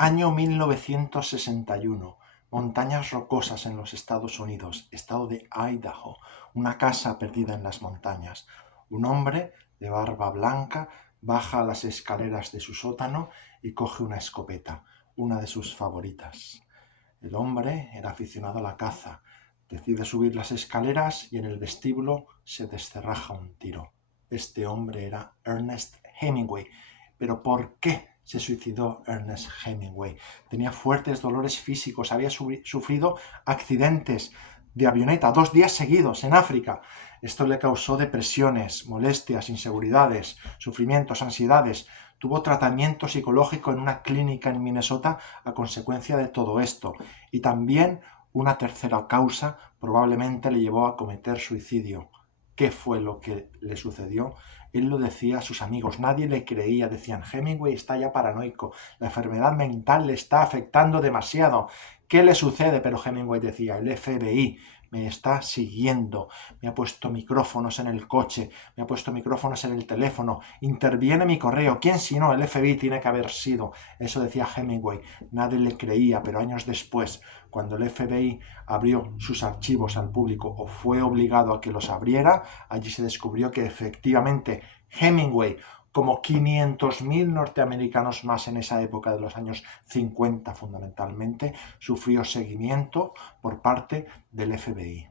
Año 1961. Montañas rocosas en los Estados Unidos, estado de Idaho. Una casa perdida en las montañas. Un hombre de barba blanca baja las escaleras de su sótano y coge una escopeta, una de sus favoritas. El hombre era aficionado a la caza. Decide subir las escaleras y en el vestíbulo se descerraja un tiro. Este hombre era Ernest Hemingway. ¿Pero por qué se suicidó Ernest Hemingway? Tenía fuertes dolores físicos, había sufrido accidentes de avioneta 2 días seguidos en África. Esto le causó depresiones, molestias, inseguridades, sufrimientos, ansiedades. Tuvo tratamiento psicológico en una clínica en Minnesota a consecuencia de todo esto. Y también una tercera causa probablemente le llevó a cometer suicidio. ¿Qué fue lo que le sucedió? Él lo decía a sus amigos, nadie le creía, decían, Hemingway está ya paranoico, la enfermedad mental le está afectando demasiado. ¿Qué le sucede? Pero Hemingway decía, el FBI me está siguiendo, me ha puesto micrófonos en el coche, me ha puesto micrófonos en el teléfono, interviene mi correo, ¿quién si no? El FBI tiene que haber sido. Eso decía Hemingway, nadie le creía, pero años después, cuando el FBI abrió sus archivos al público o fue obligado a que los abriera, allí se descubrió que efectivamente Hemingway, como 500.000 norteamericanos más en esa época de los años 50 fundamentalmente, sufrió seguimiento por parte del FBI.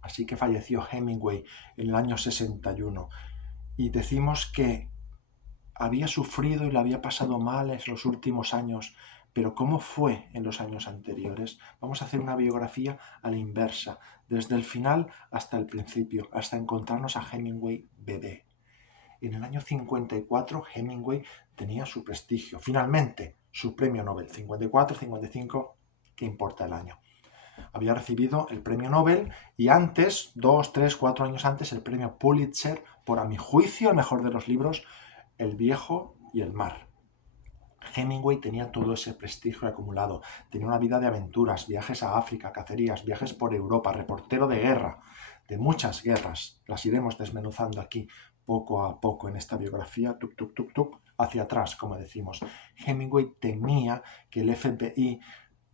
Así que falleció Hemingway en el año 61. Y decimos que había sufrido y le había pasado mal en los últimos años, pero ¿cómo fue en los años anteriores? Vamos a hacer una biografía a la inversa, desde el final hasta el principio, hasta encontrarnos a Hemingway bebé. En el año 54 Hemingway tenía su prestigio, finalmente su premio Nobel, 54, 55, ¿qué importa el año? Había recibido el premio Nobel y antes, 2, 3, 4 años antes, el premio Pulitzer por, a mi juicio, el mejor de los libros, El viejo y el mar. Hemingway tenía todo ese prestigio acumulado, tenía una vida de aventuras, viajes a África, cacerías, viajes por Europa, reportero de guerra, de muchas guerras, las iremos desmenuzando aquí poco a poco en esta biografía, tuk, tuk, tuk, tuk, hacia atrás, como decimos. Hemingway temía que el FBI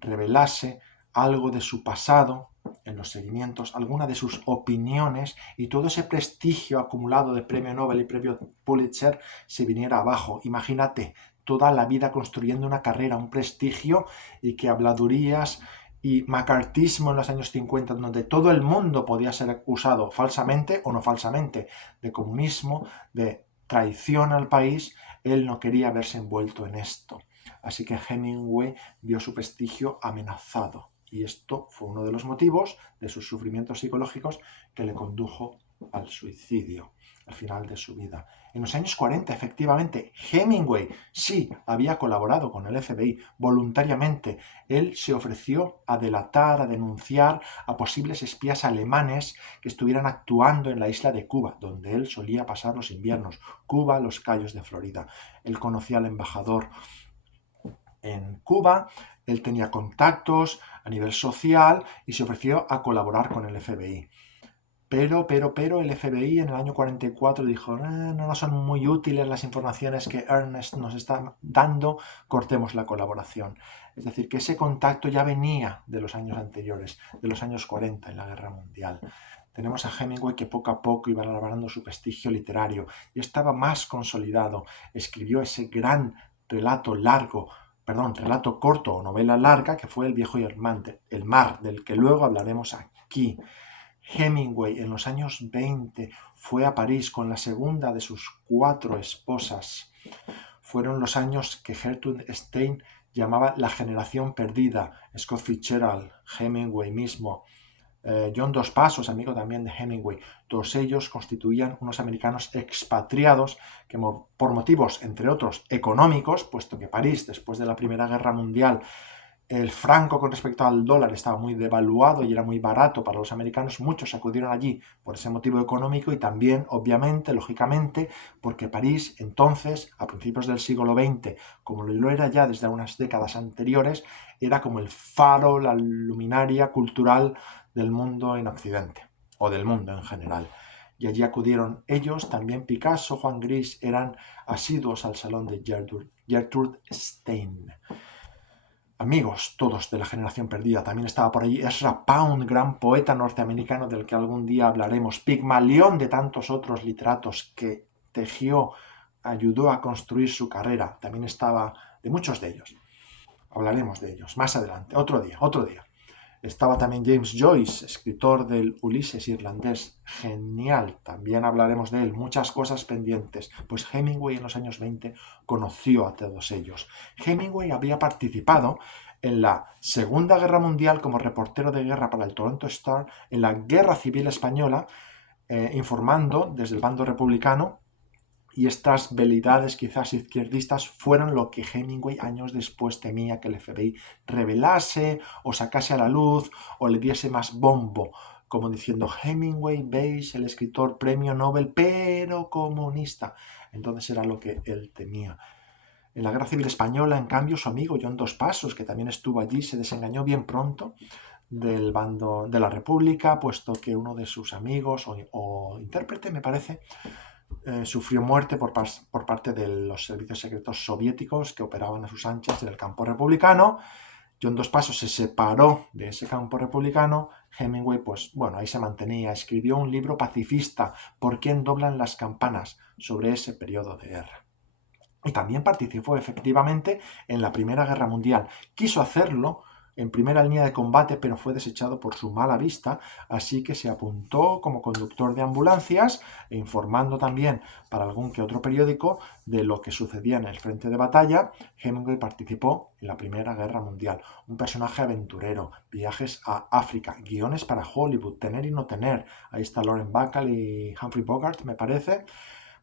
revelase algo de su pasado en los seguimientos, alguna de sus opiniones y todo ese prestigio acumulado de premio Nobel y premio Pulitzer se viniera abajo. Imagínate toda la vida construyendo una carrera, un prestigio y que habladurías y macartismo en los años 50, donde todo el mundo podía ser acusado falsamente o no falsamente de comunismo, de traición al país, él no quería verse envuelto en esto. Así que Hemingway vio su prestigio amenazado. Y esto fue uno de los motivos de sus sufrimientos psicológicos que le condujo al suicidio al final de su vida. En los años 40, efectivamente, Hemingway sí había colaborado con el FBI voluntariamente. Él se ofreció a delatar, a denunciar a posibles espías alemanes que estuvieran actuando en la isla de Cuba, donde él solía pasar los inviernos. Cuba, los Cayos de Florida. Él conocía al embajador en Cuba, él tenía contactos a nivel social y se ofreció a colaborar con el FBI. Pero el FBI en el año 44 dijo, no nos son muy útiles las informaciones que Ernest nos está dando, cortemos la colaboración. Es decir, que ese contacto ya venía de los años anteriores, de los años 40 en la Guerra Mundial. Tenemos a Hemingway que poco a poco iba elaborando su prestigio literario y estaba más consolidado. Escribió ese gran relato corto o novela larga que fue El viejo y el mar, del que luego hablaremos aquí. Hemingway en los años 20 fue a París con la segunda de sus 4 esposas. Fueron los años que Gertrude Stein llamaba la generación perdida. Scott Fitzgerald, Hemingway mismo, John Dos Passos, amigo también de Hemingway, todos ellos constituían unos americanos expatriados que por motivos, entre otros, económicos, puesto que París, después de la Primera Guerra Mundial, el franco con respecto al dólar estaba muy devaluado y era muy barato para los americanos, muchos acudieron allí por ese motivo económico y también, obviamente, lógicamente, porque París entonces, a principios del siglo XX, como lo era ya desde unas décadas anteriores, era como el faro, la luminaria cultural del mundo en Occidente, o del mundo en general. Y allí acudieron ellos, también Picasso, Juan Gris, eran asiduos al salón de Gertrude Stein. amigos todos de la generación perdida. También estaba por allí Ezra Pound, gran poeta norteamericano del que algún día hablaremos, Pigmalión, de tantos otros literatos que tejió, ayudó a construir su carrera. También estaba de muchos de ellos. Hablaremos de ellos más adelante, otro día, otro día. Estaba también James Joyce, escritor del Ulises irlandés. Genial, también hablaremos de él. Muchas cosas pendientes. Pues Hemingway en los años 20 conoció a todos ellos. Hemingway había participado en la Segunda Guerra Mundial como reportero de guerra para el Toronto Star, en la Guerra Civil Española, informando desde el bando republicano, y estas veleidades quizás izquierdistas fueron lo que Hemingway años después temía que el FBI revelase o sacase a la luz o le diese más bombo, como diciendo Hemingway, veis, el escritor premio Nobel, pero comunista. Entonces era lo que él temía. En la Guerra Civil Española, en cambio, su amigo John Dos Passos, que también estuvo allí, se desengañó bien pronto del bando de la República, puesto que uno de sus amigos o intérprete, me parece, sufrió muerte por parte de los servicios secretos soviéticos que operaban a sus anchas en el campo republicano. John Dos Passos se separó de ese campo republicano. Hemingway, pues bueno, ahí se mantenía. Escribió un libro pacifista, ¿Por quién doblan las campanas?, sobre ese periodo de guerra. Y también participó efectivamente en la Primera Guerra Mundial. Quiso hacerlo en primera línea de combate, pero fue desechado por su mala vista, así que se apuntó como conductor de ambulancias e informando también para algún que otro periódico de lo que sucedía en el frente de batalla. Hemingway participó en la Primera Guerra Mundial. Un personaje aventurero, viajes a África, guiones para Hollywood, tener y no tener. Ahí está Lauren Bacall y Humphrey Bogart, me parece.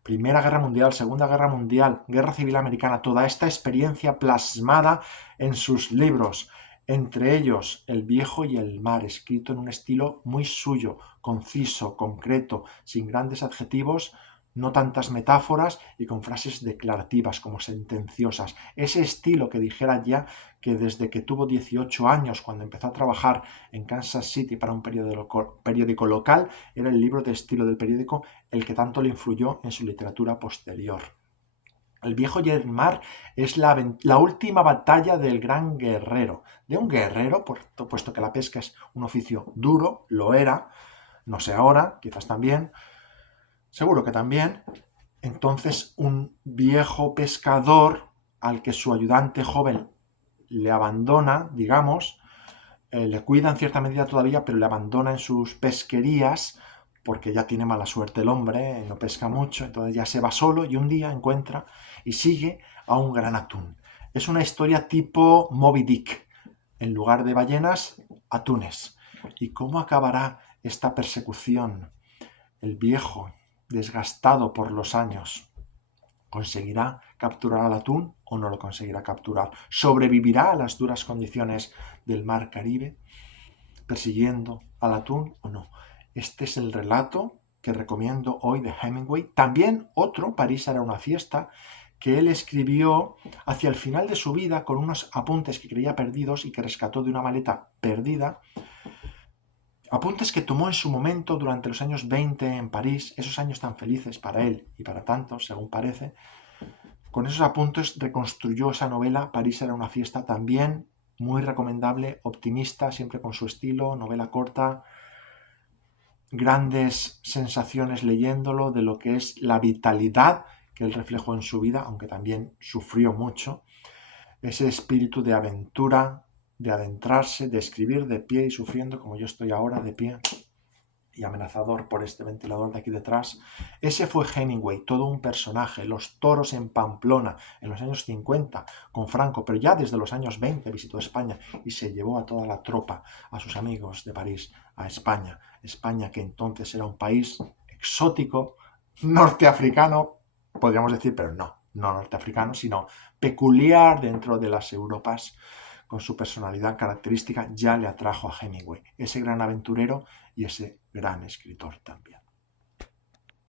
Primera Guerra Mundial, Segunda Guerra Mundial, Guerra Civil Americana, toda esta experiencia plasmada en sus libros, entre ellos El viejo y el mar, escrito en un estilo muy suyo, conciso, concreto, sin grandes adjetivos, no tantas metáforas y con frases declarativas como sentenciosas. Ese estilo que dijera ya que desde que tuvo 18 años, cuando empezó a trabajar en Kansas City para un periódico local, era el libro de estilo del periódico el que tanto le influyó en su literatura posterior. El viejo y el mar es la última batalla del gran guerrero. De un guerrero, puesto que la pesca es un oficio duro, lo era, no sé ahora, quizás también, seguro que también. Entonces, un viejo pescador al que su ayudante joven le abandona, digamos, le cuida en cierta medida todavía, pero le abandona en sus pesquerías porque ya tiene mala suerte el hombre, no pesca mucho, entonces ya se va solo y un día encuentra y sigue a un gran atún. Es una historia tipo Moby Dick, en lugar de ballenas, atunes. ¿Y cómo acabará esta persecución? El viejo, desgastado por los años, ¿conseguirá capturar al atún o no lo conseguirá capturar? ¿Sobrevivirá a las duras condiciones del mar Caribe, persiguiendo al atún o no? Este es el relato que recomiendo hoy de Hemingway. También otro, París era una fiesta, que él escribió hacia el final de su vida con unos apuntes que creía perdidos y que rescató de una maleta perdida. Apuntes que tomó en su momento durante los años 20 en París, esos años tan felices para él y para tantos, según parece. Con esos apuntes reconstruyó esa novela, París era una fiesta, también muy recomendable, optimista, siempre con su estilo, novela corta, grandes sensaciones leyéndolo de lo que es la vitalidad que él reflejó en su vida, aunque también sufrió mucho, ese espíritu de aventura, de adentrarse, de escribir de pie y sufriendo, como yo estoy ahora de pie y amenazador por este ventilador de aquí detrás. Ese fue Hemingway, todo un personaje. Los toros en Pamplona en los años 50 con Franco, pero ya desde los años 20 visitó España y se llevó a toda la tropa, a sus amigos de París, a España. España, que entonces era un país exótico, norteafricano, podríamos decir, pero no norteafricano, sino peculiar dentro de las Europas. Con su personalidad característica ya le atrajo a Hemingway, ese gran aventurero y ese gran escritor también.